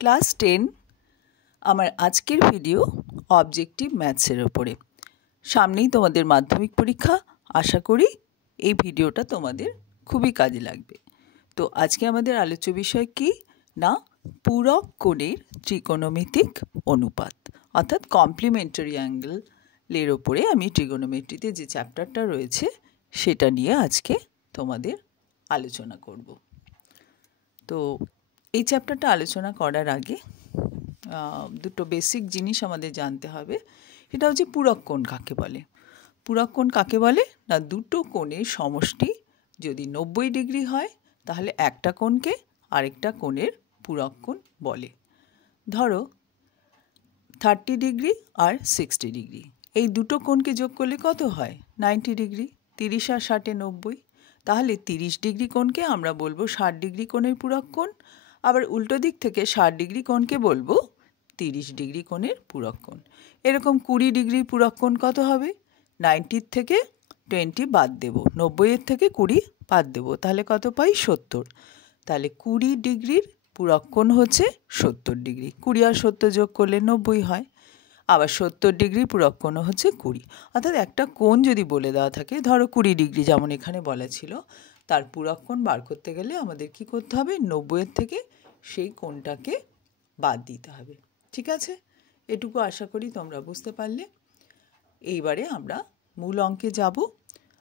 Class 10 আমার আজকের video objective ম্যাথসের ওপরে। সামনেই তোমাদের মাধ্যমিক পরীক্ষা, আশা করি এই ভিডিওটা তোমাদের খুবই কাজে লাগবে। তো আজকে আমাদের আলোচ্য বিষয় কি না, পূরক কোণের ত্রিকোণমিতিক অনুপাত অর্থাৎ কমপ্লিমেন্টারি অ্যাঙ্গেলের ওপরে আমি ট্রিগোনোমেট্রিতে যে চ্যাপ্টারটা রয়েছে সেটা নিয়ে আজকে তোমাদের আলোচনা করব। তো এই চ্যাপ্টারটা আলোচনা করার আগে দুটো বেসিক জিনিস আমাদের জানতে হবে। সেটা হচ্ছে পূরক কোণ কাকে বলে। পূরক কোণ কাকে বলে না, দুটো কোণের সমষ্টি যদি 90 ডিগ্রি হয় তাহলে একটা কোণকে আরেকটা কোণের পূরক কোণ বলে। ধরো 30 ডিগ্রি আর 60 ডিগ্রি, এই দুটো কোণকে যোগ করলে কত হয়? 90 ডিগ্রি। 30 আর 60 90, তাহলে 30 ডিগ্রি কোণকে আমরা বলবো 60 ডিগ্রি কোণের পূরক কোণ, আবার উল্টো দিক থেকে 60 ডিগ্রি কোণকে বলবো 30 ডিগ্রি কোণের পূরক কোণ। এরকম 20 ডিগ্রির পূরক কোণ কত হবে? 90 থেকে 20 বাদ দেবো, 90 থেকে 20 বাদ দেবো, তাহলে কত পাই? 70। তাহলে 20 ডিগ্রির পূরক কোণ হচ্ছে 70 ডিগ্রি। 20 আর 70 যোগ করলে 90 হয়। আবার 70 ডিগ্রি পূরক কোণ হচ্ছে 20। অর্থাৎ একটা কোণ যদি বলে দেওয়া থাকে, ধরো 20 ডিগ্রি যেমন এখানে বলা ছিল, তার পূরক কোণ বার করতে গেলে আমাদের কি করতে হবে? 90 থেকে সেই কোণটাকে বাদ দিতে হবে। ঠিক আছে, এটুকু আশা করি তোমরা বুঝতে পারলে। এইবারে আমরা মূল অঙ্কে যাব।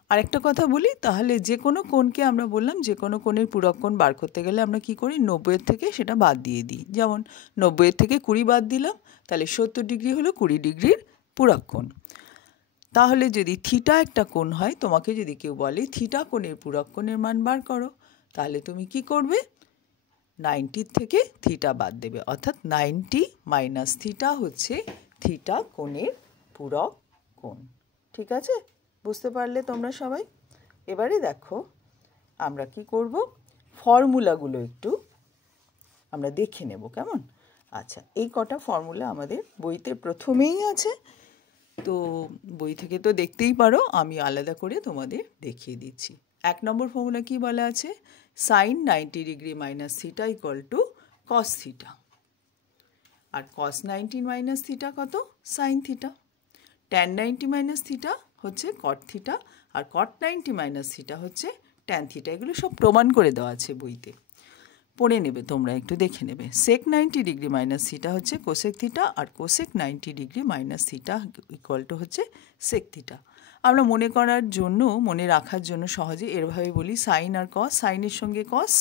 আরেকটা কথা বলি, তাহলে যে কোনো কোণকে আমরা বললাম যে কোনো কোণের পূরক কোণ বার করতে গেলে আমরা কি করি? 90 থেকে সেটা বাদ দিয়ে দিই। যেমন 90 থেকে 20 বাদ দিলাম, তাহলে 70 ডিগ্রি হলো 20 ডিগ্রির পূরক কোণ। তাহলে যদি থিটা একটা কোণ হয়, তোমাকে যদি কেউ বলে থিটা কোণের পূরক কোণের মান বার করো, তাহলে তুমি কি করবে? 90 থেকে থিটা বাদ দেবে, অর্থাৎ 90 মাইনাস থিটা হচ্ছে থিটা কোণের পূরক কোণ। ঠিক আছে, বুঝতে পারলে তোমরা সবাই? এবারে দেখো আমরা কি করব, ফর্মুলাগুলো একটু আমরা দেখে নেব, কেমন? আচ্ছা, এই কটা ফর্মুলা আমাদের বইতে প্রথমেই আছে, তো বই থেকে তো দেখতেই পারো, আমি আলাদা করে তোমাদের দেখিয়ে দিচ্ছি। 1 নম্বর ফর্মুলা কি বলা আছে? Sine 90 degree minus theta equal to cos theta. আর কস 90 মাইনাস থিটা কত? Sine theta. Tan 90 minus theta হচ্ছে কট থিটা, আর কট 90 মাইনাস থিটা হচ্ছে ট্যান থিটা। এগুলো সব প্রমাণ করে দেওয়া আছে বইতে, পড়ে নেবে তোমরা, একটু দেখে নেবে। সেক 90 ডিগ্রি মাইনাস থিটা হচ্ছে কোসেক থিটা, আর cosec 90 degree minus theta equal to হচ্ছে সেক থিটা। আমরা মনে করার জন্য, মনে রাখার জন্য সহজে এরভাবে বলি, সাইন আর কস, সাইনের সঙ্গে কস,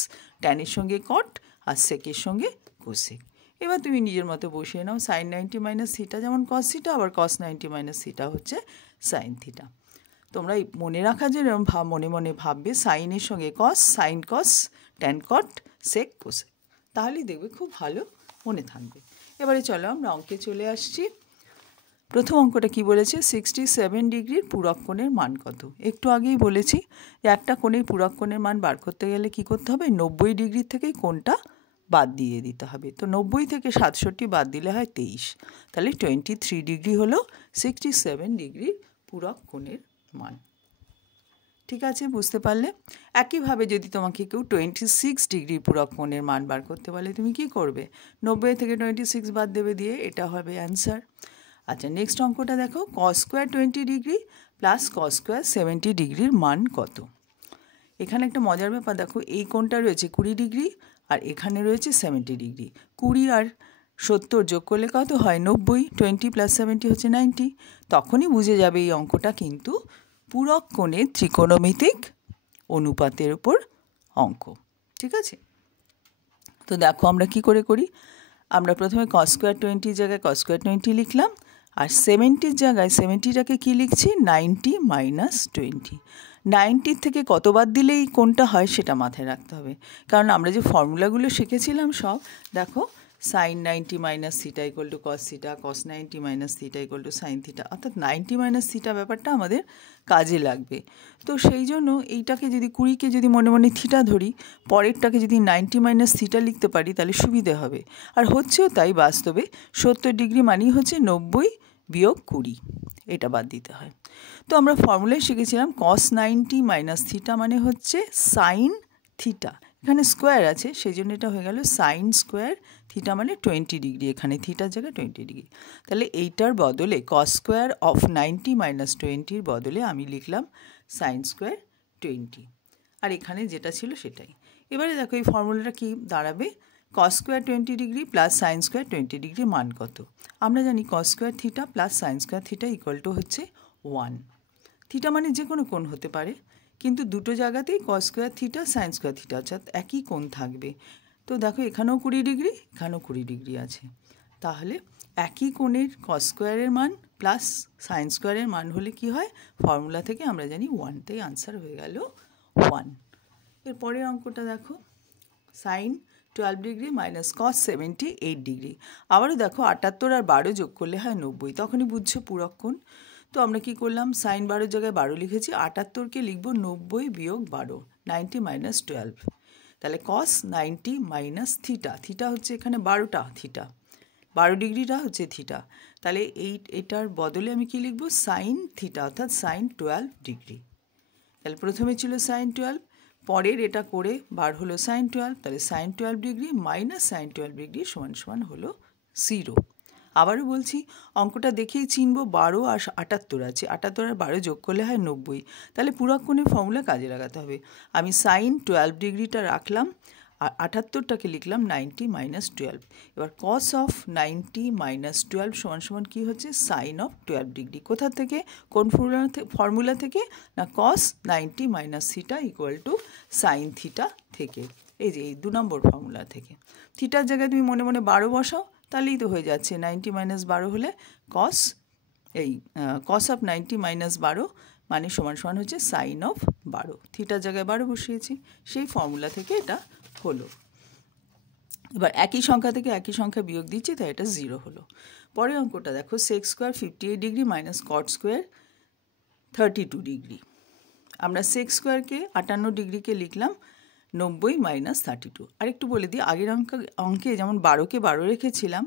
ট্যানের সঙ্গে কট, আর সেকের সঙ্গে কোসেক। এবার তুমি নিজের মতো বসিয়ে নাও, সাইন 90 মাইনাস থিটা যেমন কস থিটা, আবার কস 90 মাইনাস থিটা হচ্ছে সাইন থিটা। তোমরা মনে রাখার জন্য মনে মনে ভাববে সাইনের সঙ্গে cos, sine cos, tan cot, sec cosec, তাহলেই দেখবে খুব ভালো মনে থাকবে। এবারে চলো আমরা অঙ্কে চলে আসছি। প্রথম অঙ্কটা কি বলেছে? 67 ডিগ্রির পূরক কোণের মান কত? একটু আগেই বলেছি যে একটা কোণের পূরক কোণের মান বার করতে গেলে কি করতে হবে? 90 ডিগ্রি থেকেই কোণটা বাদ দিয়ে দিতে হবে। তো 90 থেকে 67 বাদ দিলে হয় 23, তাহলে 23 ডিগ্রি হলো 67 ডিগ্রির পূরক কোণের মান। ঠিক আছে, বুঝতে পারলে? একইভাবে যদি তোমাকে কেউ 26 ডিগ্রির পূরক কোণের মান বার করতে বলে, তুমি কি করবে? 90 থেকে 26 বাদ দেবে, দিয়ে এটা হবে অ্যান্সার। আচ্ছা, নেক্সট অঙ্কটা দেখো, cos square 20 degree plus cos square 70 ডিগ্রির মান কত? এখানে একটা মজার ব্যাপার দেখো, এই কোণটা রয়েছে 20 ডিগ্রি আর এখানে রয়েছে 70 ডিগ্রি। 20 আর 70 যোগ করলে কত হয়? 90। 20 প্লাস 70 হচ্ছে 90। তখনই বুঝে যাবে এই অঙ্কটা কিন্তু পূরক কোণের ত্রিকোণমিতিক অনুপাতের উপর অঙ্ক। ঠিক আছে, তো দেখো আমরা কি করে করি। আমরা প্রথমে কস স্কোয়ার 20 জায়গায় কস স্কোয়ার 20 লিখলাম, আর 70 জায়গায় 70টাকে কী লিখছি? 90 মাইনাস 20। 90 থেকে কত বাদ দিলে এই কোণটা হয় সেটা মাথায় রাখতে হবে, কারণ আমরা যে ফর্মুলাগুলো শিখেছিলাম সব, দেখো sine 90 minus theta equal to cos theta, cos 90 minus theta equal to sine theta, অর্থাৎ 90 মাইনাস থিটা ব্যাপারটা আমাদের কাজে লাগবে। তো সেই জন্য এইটাকে যদি 20কে যদি মনে মনে থিটা ধরি, পরেরটাকে যদি 90 মাইনাস থিটা লিখতে পারি তাহলে সুবিধে হবে। আর হচ্ছেও তাই বাস্তবে। 70 ডিগ্রি মানেই হচ্ছে 90 বিয়োগ 20, এটা বাদ দিতে হয়। তো আমরা ফর্মুলায় শিখেছিলাম কস 90 মাইনাস থিটা মানে হচ্ছে সাইন থিটা, এখানে স্কোয়ার আছে, সেই জন্য এটা হয়ে গেল সাইন স্কোয়ার থিটা মানে 20 ডিগ্রি, এখানে থিটার জায়গায় 20 ডিগ্রি। তাহলে এইটার বদলে কস স্কোয়ার অফ 90 মাইনাস 20-র বদলে আমি লিখলাম সাইন স্কোয়ার 20, আর এখানে যেটা ছিল সেটাই। এবারে দেখো এই ফর্মুলাটা কি দাঁড়াবে, cos square 20 degree plus sine square 20 degree মান কত? আমরা জানি cos square theta plus sine square theta equal to হচ্ছে 1। থিটা মানে যে কোনো কোণ হতে পারে, কিন্তু দুটো জায়গাতেই cos square theta sine square theta অর্থাৎ একই কোণ থাকবে। তো দেখো এখানেও 20 ডিগ্রি, এখানেও 20 ডিগ্রি আছে, তাহলে একই কোণের কস স্কোয়ারের মান প্লাস সাইন স্কোয়ারের মান হলে কি হয়, ফর্মুলা থেকে আমরা জানি 1, তাই আনসার হয়ে গেল 1। এর পরের অঙ্কটা দেখো, sine 12 degree minus cos 78 degree. আবারও দেখো 78 আর 12 যোগ করলে হয় 90, তখনই বুঝছো পূরক কোণ। তো আমরা কি করলাম, সাইন 12 জায়গায় 12 লিখেছি, 78কে লিখব 90 বিয়োগ 12, 90 মাইনাস 12। তাহলে কস 90 মাইনাস থিটা, থিটা হচ্ছে এখানে 12টা থিটা, 12 ডিগ্রিটা হচ্ছে থিটা, তাহলে এটার বদলে আমি কি লিখব, সাইন থিটা অর্থাৎ সাইন 12 ডিগ্রি। তাহলে প্রথমে ছিল সাইন 12, পরের এটা করে বার হলো সাইন 12, তাহলে sine 12 degree minus sine 12 degree সমান সমান হলো 0। আবারও বলছি, অঙ্কটা দেখেই চিনব 12 আর 78 আছে, 78 আর 12 যোগ করলে হয় 90, তাহলে পূরক কোণের ফর্মুলা কাজে লাগাতে হবে। আমি সাইন 12 ডিগ্রিটা রাখলাম আর 78টাকে লিখলাম 90 মাইনাস 12। এবার কস অফ 90 মাইনাস 12 সমান সমান কী হচ্ছে, সাইন অফ 12 ডিগ্রি। কোথা থেকে, কোন ফর্মুলা থেকে না, কস 90 minus theta equal to sine theta থেকে, এই যে এই 2 নম্বর ফর্মুলা থেকে। থিটার জায়গায় তুমি মনে মনে 12 বসাও, তাহলেই তো হয়ে যাচ্ছে 90 মাইনাস 12 হলে কস কস অফ 90 মাইনাস 12 মানে সমান সমান হচ্ছে সাইন অফ 12। থিটার জায়গায় 12 বসিয়েছি, সেই ফর্মুলা থেকে এটা হলো। এবার একই সংখ্যা থেকে একই সংখ্যা বিয়োগ দিচ্ছি, তাই এটা 0 হলো। পরের অঙ্কটা দেখো, sec square 58 degree minus cot square 32 degree. আমরা সেক স্কোয়ারকে 58 ডিগ্রিকে লিখলাম 90 মাইনাস 32। আরেকটু বলে দিই, আগের অঙ্কে যেমন 12কে 12 রেখেছিলাম,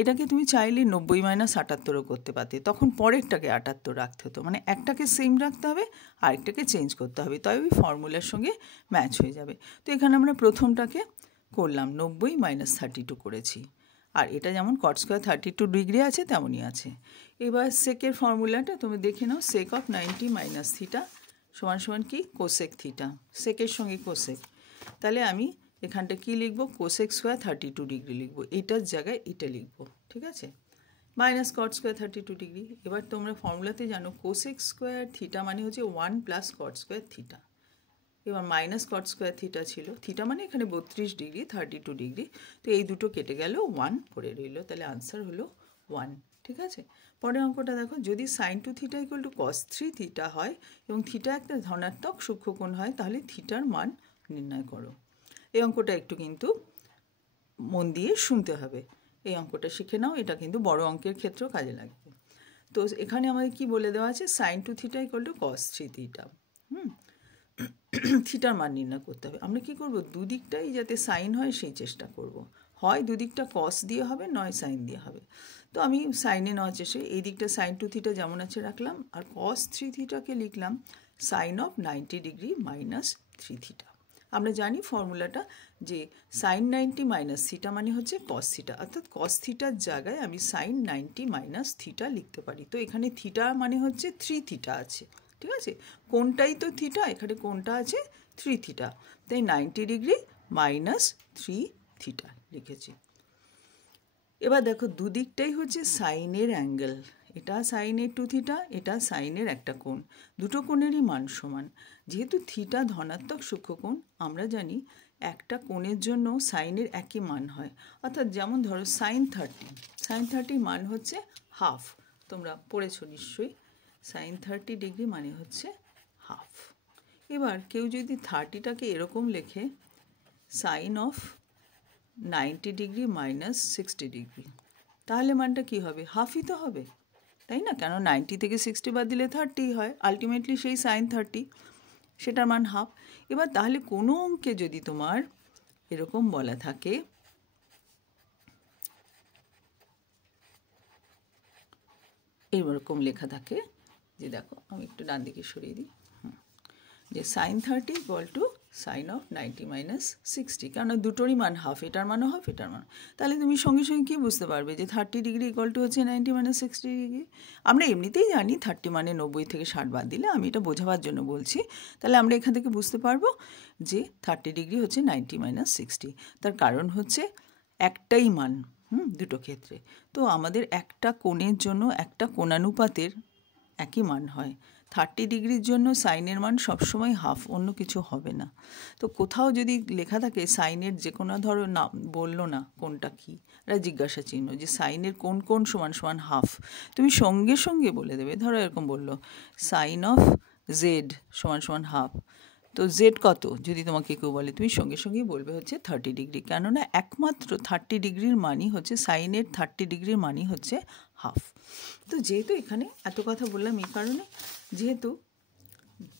এটাকে তুমি চাইলে 90 মাইনাস 78ও করতে পারতে, তখন পরেরটাকে 78 রাখতে হতো, মানে একটাকে সেম রাখতে হবে আরেকটাকে চেঞ্জ করতে হবে, তবে ওই ফর্মুলার সঙ্গে ম্যাচ হয়ে যাবে। তো এখানে আমরা প্রথমটাকে করলাম 90 মাইনাস 32 করেছি, আর এটা যেমন কট স্কোয়ার 32 ডিগ্রি আছে তেমনই আছে। এবার সেকের ফর্মুলাটা তুমি দেখে নাও, সেক অফ 90 মাইনাস থিটা সমান সমান কি, কোসেক থিটা, সেকের সঙ্গে কোসেক। তাহলে আমি এখানটা কি লিখব, কোসেক স্কোয়ার 32 ডিগ্রি লিখব, এটার জায়গায় এটা লিখব, ঠিক আছে, মাইনাস কট স্কোয়ার 32 ডিগ্রি। এবার তোমরা ফর্মুলাতে জানো কোসেক স্কোয়ার থিটা মানে হচ্ছে 1 প্লাস কট স্কোয়ার থিটা। এবার মাইনাস কট স্কোয়ার থিটা ছিল, থিটা মানে এখানে 32 ডিগ্রি 32 ডিগ্রি, তো এই দুটো কেটে গেল, 1 পড়ে রইল, তাহলে আনসার হলো 1, ঠিক আছে। পরের অঙ্কটা দেখো, যদি sine 2 theta equal to cos 3 theta হয় এবং থিটা একটা ধনাত্মক সূক্ষ্মকোণ হয়, তাহলে থিটার মান নির্ণয় করো। এই অঙ্কটা একটু কিন্তু মন দিয়ে শুনতে হবে, এই অঙ্কটা শিখে নাও, এটা কিন্তু বড় অঙ্কের ক্ষেত্রেও কাজে লাগবে। তো এখানে আমাদের কি বলে দেওয়া আছে, sine 2 theta equal to cos 3 theta, থিটার মান নির্ণয় করতে হবে। আমরা কি করব, দুদিকটাই যাতে সাইন হয় সেই চেষ্টা করব, হয় দুদিকটা কস দিয়ে হবে, নয় সাইন দিয়ে হবে। তো আমি সাইনে নেওয়ার চেষ্টা, এই দিকটা সাইন 2 থিটা যেমন আছে রাখলাম, আর কস 3 থিটাকে লিখলাম sine of 90 degree minus 3 theta. আমরা জানি ফর্মুলাটা যে সাইন 90 মাইনাস থিটা মানে হচ্ছে কস থিটা, অর্থাৎ কস থিটার জায়গায় আমি সাইন 90 মাইনাস থিটা লিখতে পারি। তো এখানে থিটা মানে হচ্ছে 3 থিটা আছে, ঠিক আছে, কোনটাই তো থিটা, এখানে কোনটা আছে 3 থিটা, তাই 90 ডিগ্রি মাইনাস 3 থিটা লিখেছি। এবার দেখো দুদিকটাই হচ্ছে সাইনের অ্যাঙ্গেল, এটা সাইনের 2 থিটা, এটা সাইনের একটা কোণ, দুটো কোণেরই মান সমান। যেহেতু থিটা ধনাত্মক সূক্ষ্মকোণ, আমরা জানি একটা কোণের জন্য সাইনের একই মান হয়, অর্থাৎ যেমন ধরো সাইন 30 মান হচ্ছে হাফ, তোমরা পড়েছো নিশ্চয়ই, সাইন 30 ডিগ্রি মানে হচ্ছে হাফ। এবার কেউ যদি 30টাকে এরকম লেখে sine of 90 degree minus 60 degree, তাহলে মানটা কি হবে, হাফই তো হবে, তাই না, কেন 90 থেকে 60 বাদ দিলে 30 হয়, আলটিমেটলি সেই সাইন 30, সেটার মান হাফ। এবার তাহলে কোনো অঙ্কে যদি তোমার এরকম বলা থাকে, এইরকম লেখা থাকে যে, দেখো আমি একটু ডান দিকে সরিয়ে দিই, যে sine 30 equal to sine of 90 minus 60, কেননা দুটোরই মান হাফ, এটার মানও হাফ, এটার মান। তাহলে তুমি সঙ্গে সঙ্গে কী বুঝতে পারবে যে 30 ডিগ্রি ইকুয়াল টু হচ্ছে 90 মাইনাস 60 ডিগ্রি। আমরা এমনিতেই জানি 30 মানে 90 থেকে 60 বাদ দিলে, আমি এটা বোঝাবার জন্য বলছি। তাহলে আমরা এখান থেকে বুঝতে পারবো যে 30 ডিগ্রি হচ্ছে 90 মাইনাস 60। তার কারণ হচ্ছে একটাই মান দুটো ক্ষেত্রে। তো আমাদের একটা কোণের জন্য একটা কোণানুপাতের একই মান হয়। 30 ডিগ্রির জন্য সাইনের মান সবসময় হাফ, অন্য কিছু হবে না। তো কোথাও যদি লেখা থাকে সাইনের যে কোনো, ধরো না বললো না কোনটা কী, এটা জিজ্ঞাসা চিহ্ন যে সাইনের কোন কোন সমান সমান হাফ, তুমি সঙ্গে সঙ্গে বলে দেবে। ধরো এরকম বললো সাইন অফ জেড সমান সমান হাফ, তো জেড কত যদি তোমাকে কেউ বলে, তুমি সঙ্গে সঙ্গেই বলবে হচ্ছে 30 ডিগ্রি, কেননা একমাত্র 30 ডিগ্রির মানই হচ্ছে, সাইনের 30 ডিগ্রির মানই হচ্ছে হাফ। তো যেহেতু এখানে এত কথা বললাম এই কারণে, যেহেতু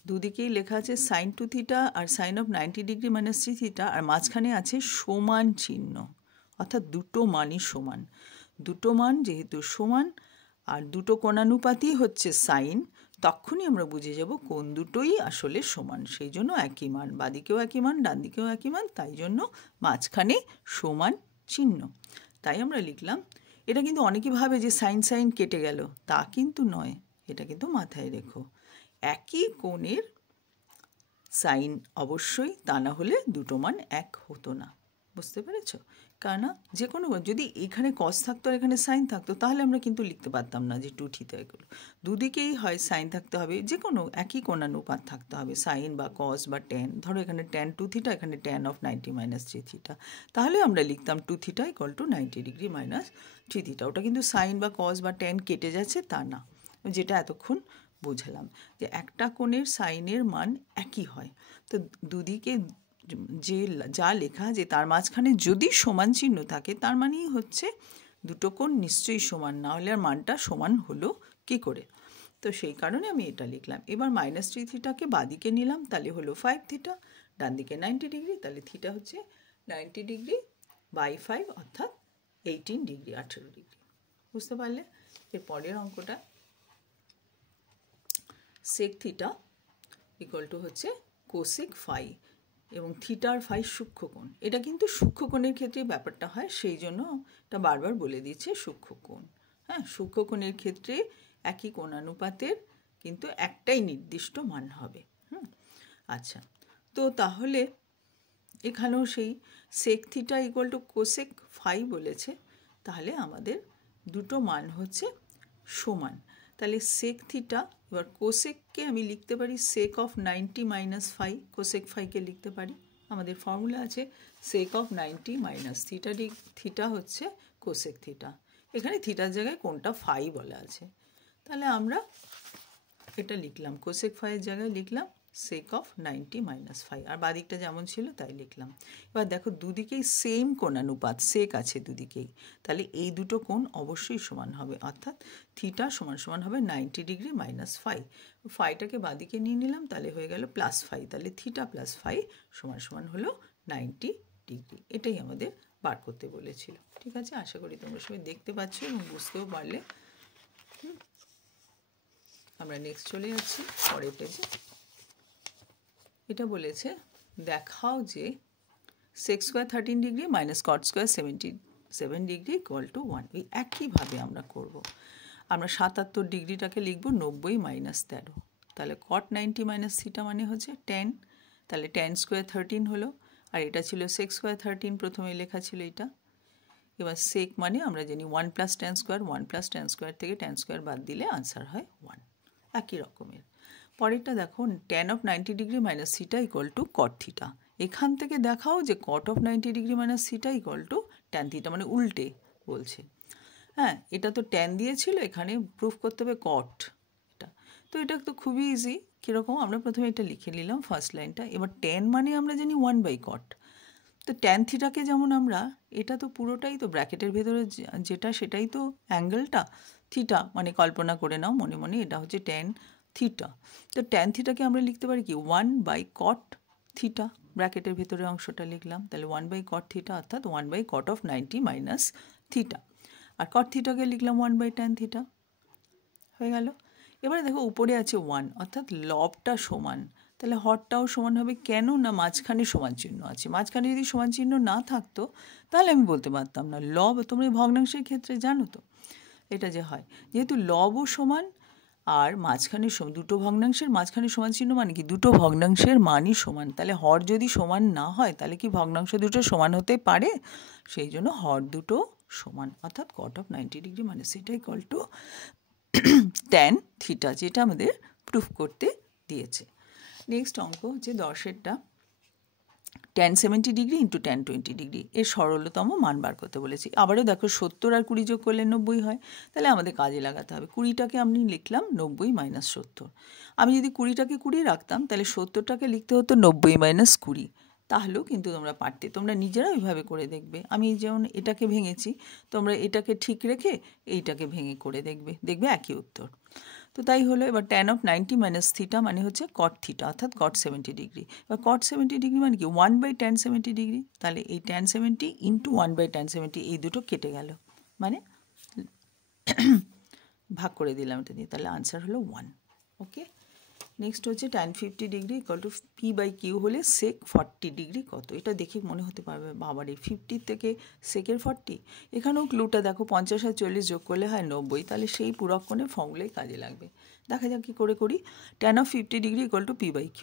দুদিকেই লেখা আছে সাইন 2 থিটা আর sine of 90 degree minus 3 theta, আর মাঝখানে আছে সমান চিহ্ন, অর্থাৎ দুটো মানই সমান। দুটো মান যেহেতু সমান আর দুটো কোণানুপাতই হচ্ছে সাইন, তখনই আমরা বুঝে যাব কোন দুটোই আসলে সমান। সেই জন্য একই মান, বাদিকেও একই মান, ডান দিকেও একই মান, তাই জন্য মাঝখানে সমান চিহ্ন। তাই আমরা লিখলাম। এটা কিন্তু অনেকেই ভাবে যে সাইন সাইন কেটে গেল, তা কিন্তু নয়, এটা কিন্তু মাথায় রেখো। একই কোণের সাইন অবশ্যই, তা না হলে দুটো মান এক হতো না, বুঝতে পেরেছ? কেননা যে কোনো, যদি এখানে কস থাকতো আর এখানে সাইন থাকতো, তাহলে আমরা কিন্তু লিখতে পারতাম না যে 2 থিটা এগুলো। দুদিকেই হয় সাইন থাকতে হবে, যে কোনো একই কোণানুপাত থাকতে হবে, সাইন বা কস বা ট্যান। ধরো এখানে ট্যান 2 থিটা, এখানে ট্যান অফ 90 মাইনাস 3 থিটা, তাহলে আমরা লিখতাম 2 theta equal two 90 degree minus 3 theta. ওটা কিন্তু সাইন বা কস বা ট্যান কেটে যাচ্ছে তা না, যেটা এতক্ষণ বুঝলাম যে একটা কোণের সাইনের মান একই হয়। তো দুদিকে যে যা লেখা যে তার মাঝখানে যদি সমান চিহ্ন থাকে, তার মানেই হচ্ছে দুটো কোণ নিশ্চয়ই সমান, না হলে আর মানটা সমান হলো কী করে। তো সেই কারণে আমি এটা লিখলাম। এবার মাইনাস 3 থিটাকে বাদিকে নিলাম, তাহলে হলো 5 থিটা, ডান দিকে 90 ডিগ্রি, তাহলে থিটা হচ্ছে 90 ডিগ্রি বাই 5, অর্থাৎ 18 ডিগ্রি, 18 ডিগ্রি। বুঝতে পারলে? এর পরের অঙ্কটা সেক থিটা ইকুয়াল টু হচ্ছে কোসেক ফাই, এবং থিটার ফাই সূক্ষ্মকোণ। এটা কিন্তু সূক্ষ্মকোণের ক্ষেত্রে ব্যাপারটা হয়, সেই জন্য এটা বারবার বলে দিচ্ছে সূক্ষ্মকোণ। হ্যাঁ, সূক্ষ্মকোণের ক্ষেত্রে একই কোণানুপাতের কিন্তু একটাই নির্দিষ্ট মান হবে। আচ্ছা, তো তাহলে এখানেও সেই sec theta equal to cosec phi বলেছে, তাহলে আমাদের দুটো মান হচ্ছে সমান। তাহলে সেক থিটা, এবার কোসেককে আমি লিখতে পারি sake of 90 minus phi, cosec ফাইকে লিখতে পারি। আমাদের ফর্মুলা আছে সেক অফ 90 মাইনাস থিটা হচ্ছে কোসেক থিটা। এখানে থিটার জায়গায় কোনটা ফাই বলা আছে, তাহলে আমরা এটা লিখলাম, কোসেক ফাইয়ের জায়গায় লিখলাম সেক অফ 90 মাইনাস ফাই, আর বাদিকটা যেমন ছিল তাই লিখলাম। এবার দেখো দুদিকেই সেম কোণানুপাত, সেক আছে দুদিকেই, তাহলে এই দুটো কোণ অবশ্যই সমান হবে, অর্থাৎ থিটা সমান সমান হবে 90 ডিগ্রি মাইনাস ফাই। ফাইটাকে বাদিকে নিয়ে নিলাম, তাহলে হয়ে গেল প্লাস ফাই, তাহলে থিটা প্লাস ফাই সমান সমান হলো 90 ডিগ্রি। এটাই আমাদের বার করতে বলেছিল। ঠিক আছে, আশা করি তোমরা সবাই দেখতে পাচ্ছ এবং বুঝতেও পারলে। আমরা নেক্সট চলে যাচ্ছি পরের পেজে। এটা বলেছে দেখাও যে sec square 13 degree minus cot square 77 degree equal to 1। এই একইভাবে আমরা করব। আমরা 77 ডিগ্রিটাকে লিখব 90 মাইনাস 13, তাহলে কট 90 মাইনাস থিটা মানে হচ্ছে 10, তাহলে 10 স্কোয়ার 13 হলো, আর এটা ছিল সেক স্কোয়ার 13, প্রথমে লেখা ছিল এটা। এবার সেক মানে আমরা জানি 1 plus tan square, 1 plus tan square থেকে ট্যান স্কোয়ার বাদ দিলে আনসার হয় 1, একই রকমের। পরেরটা দেখো tan of 90 degree minus theta equal to cot theta. এখান থেকে দেখাও যে cot of 90 degree minus theta equal to tan theta, মানে উল্টে বলছে। হ্যাঁ, এটা তো ট্যান দিয়েছিল, এখানে প্রুফ করতে হবে কট। এটা তো এটা তো খুবই ইজি। কীরকম, আমরা প্রথমে এটা লিখে নিলাম ফার্স্ট লাইনটা। এবার ট্যান মানে আমরা জানি 1/cot, তো ট্যান থিটাকে যেমন আমরা, এটা তো পুরোটাই তো ব্র্যাকেটের ভেতরে যেটা সেটাই তো অ্যাঙ্গেলটা থিটা, মানে কল্পনা করে নাও মনে মনে, এটা হচ্ছে ট্যান থিটা। তো ট্যান থিটাকে আমরা লিখতে পারি কি 1/cot থিটা, ব্র্যাকেটের ভেতরে অংশটা লিখলাম, তাহলে 1/cot থিটা, অর্থাৎ 1/cot অফ 90 মাইনাস থিটা। আর কট থিটাকে লিখলাম 1/tan থিটা, হয়ে গেল। এবারে দেখো উপরে আছে 1, অর্থাৎ লবটা সমান, তাহলে হরটাও সমান হবে কেন না মাঝখানে সমান চিহ্ন আছে, মাঝখানে যদি সমান চিহ্ন না থাকতো তাহলে আমি বলতে পারতাম না। লব তোমরা ভগ্নাংশের ক্ষেত্রে জানো তো এটা যে হয়, যেহেতু লবও সমান আর মাঝখানে দুটো ভগ্নাংশের মাঝখানে সমান চিহ্ন মানে কি দুটো ভগ্নাংশের মানই সমান, তাহলে হর যদি সমান না হয় তাহলে কি ভগ্নাংশ দুটো সমান হতে পারে? সেই জন্য হর দুটো সমান, অর্থাৎ কট অফ 90 ডিগ্রি মানে সেটা ইকুয়াল টু ট্যান থিটা, যেটা আমাদের প্রুফ করতে দিয়েছে। নেক্সট অঙ্ক হচ্ছে 10-এরটা, tan 70 degree into tan 20 degree এর সরলতম মান বার করতে বলেছি। আবারও দেখো 70 আর 20 যোগ করলে 90 হয়, তাহলে আমাদের কাজে লাগাতে হবে। 20টাকে আমি লিখলাম 90 মাইনাস 70। আমি যদি 20টাকে 20 রাখতাম তাহলে 70টাকে লিখতে হতো 90 মাইনাস 20, তাহলেও কিন্তু তোমরা পারতে। তোমরা নিজেরা ওইভাবে করে দেখবে। আমি যেমন এটাকে ভেঙেছি, তোমরা এটাকে ঠিক রেখে এইটাকে ভেঙে করে দেখবে, দেখবে একই উত্তর। তো তাই হলো। এবার ট্যান অফ 90 মাইনাস থিটা মানে হচ্ছে কট থিটা, অর্থাৎ কট 70 ডিগ্রি। এবার কট 70 ডিগ্রি মানে কি 1/tan 70 ডিগ্রি, তাহলে এই ট্যান 70 ইন্টু 1/tan 70 এই দুটো কেটে গেল, মানে ভাগ করে দিলাম এটা দিয়ে, তাহলে আনসার হলো 1। ওকে, নেক্সট হচ্ছে tan 50 degree equal two P/Q হলে সেক 40 ডিগ্রি কত? এটা দেখে মনে হতে পারবে বাবারে 50 থেকে সেকের 40, এখানেও ক্লুটা দেখো 50 আর 40 যোগ করলে হয় 90, তাহলে সেই পূরক কোণের ফর্মুলাই কাজে লাগবে। দেখা যাক কী করে করি। Tan of 50 degree equal two P/Q।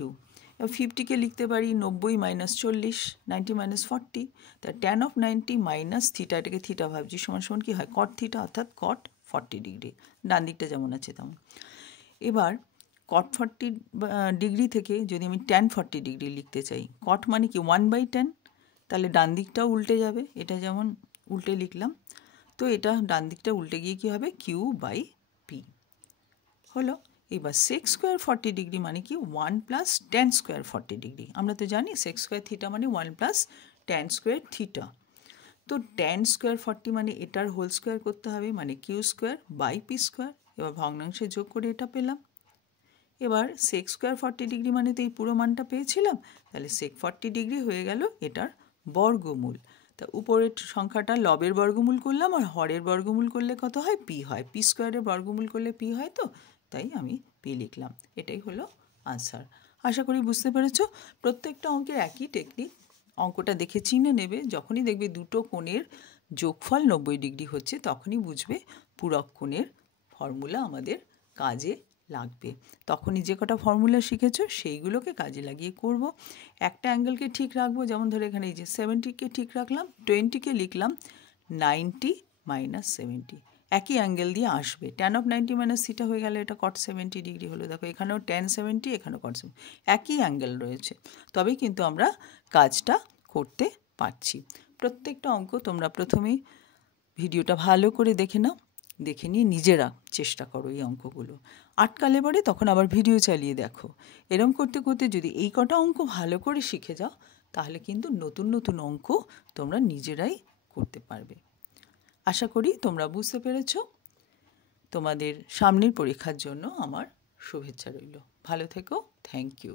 এবার 50কে লিখতে পারি 90 মাইনাস 40, 90 মাইনাস 40, তা ট্যান অফ 90 মাইনাস থিটা, এটাকে থিটা ভাবছি, সমান সমান কী হয় কট থিটা, অর্থাৎ কট 40 ডিগ্রি। ডান দিকটা যেমন আছে তেমন। এবার কট 40 ডিগ্রি থেকে যদি আমি ট্যান 40 ডিগ্রি লিখতে চাই, কট মানে কি 1/tan, তাহলে ডান দিকটাও উল্টে যাবে, এটা যেমন উল্টে লিখলাম, তো এটা ডান দিকটা উল্টে গিয়ে কী হবে Q/P হলো। এবার সেক স্কোয়ার 40 ডিগ্রি মানে কি 1 প্লাস ট্যান স্কোয়ার 40 ডিগ্রি। আমরা তো জানি সেক স্কোয়ার থিটা মানে 1 প্লাস ট্যান স্কোয়ার থিটা, তো ট্যান স্কোয়ার 40 মানে এটার হোল স্কোয়ার করতে হবে, মানে Q/P²। এবার ভগ্নাংশে যোগ করে এটা পেলাম। এবার সেক স্কোয়ার 40 ডিগ্রি মানে তো এই পুরো মানটা পেয়েছিলাম, তাহলে সেক 40 ডিগ্রি হয়ে গেল এটার বর্গমূল। তা উপরের সংখ্যাটা লবের বর্গমূল করলাম, আর হরের বর্গমূল করলে কত হয় P হয়, P² বর্গমূল করলে P হয়, তো তাই আমি P লিখলাম। এটাই হলো আনসার। আশা করি বুঝতে পেরেছো। প্রত্যেকটা অঙ্কের একই টেকনিক, অঙ্কটা দেখে চিনে নেবে। যখনই দেখবে দুটো কোণের যোগফল 90 ডিগ্রি হচ্ছে তখনই বুঝবে পূরক কোণের ফর্মুলা আমাদের কাজে লাগবে। তখনই যে কটা ফর্মুলা শিখেছো সেইগুলোকে কাজে লাগিয়ে করব। একটা অ্যাঙ্গেলকে ঠিক রাখবো, যেমন ধরে এখানে এই যে 70কে ঠিক রাখলাম, 20কে লিখলাম 90 মাইনাস 70, একই অ্যাঙ্গেল দিয়ে আসবে। ট্যান অফ 90 মাইনাস থিটা হয়ে গেলে এটা কট 70 ডিগ্রি হলো। দেখো এখানেও ট্যান 70, এখানেও কট 70, একই অ্যাঙ্গেল রয়েছে, তবেই কিন্তু আমরা কাজটা করতে পারছি। প্রত্যেকটা অঙ্ক তোমরা প্রথমেই ভিডিওটা ভালো করে দেখে নাও, দেখে নিয়ে নিজেরা চেষ্টা করো এই অঙ্কগুলো। আটকালে পরে তখন আবার ভিডিও চালিয়ে দেখো। এরম করতে করতে যদি এই কটা অঙ্ক ভালো করে শিখে যাও তাহলে কিন্তু নতুন নতুন অঙ্ক তোমরা নিজেরাই করতে পারবে। আশা করি তোমরা বুঝতে পেরেছ। তোমাদের সামনের পরীক্ষার জন্য আমার শুভেচ্ছা রইল। ভালো থেকো। Thank you.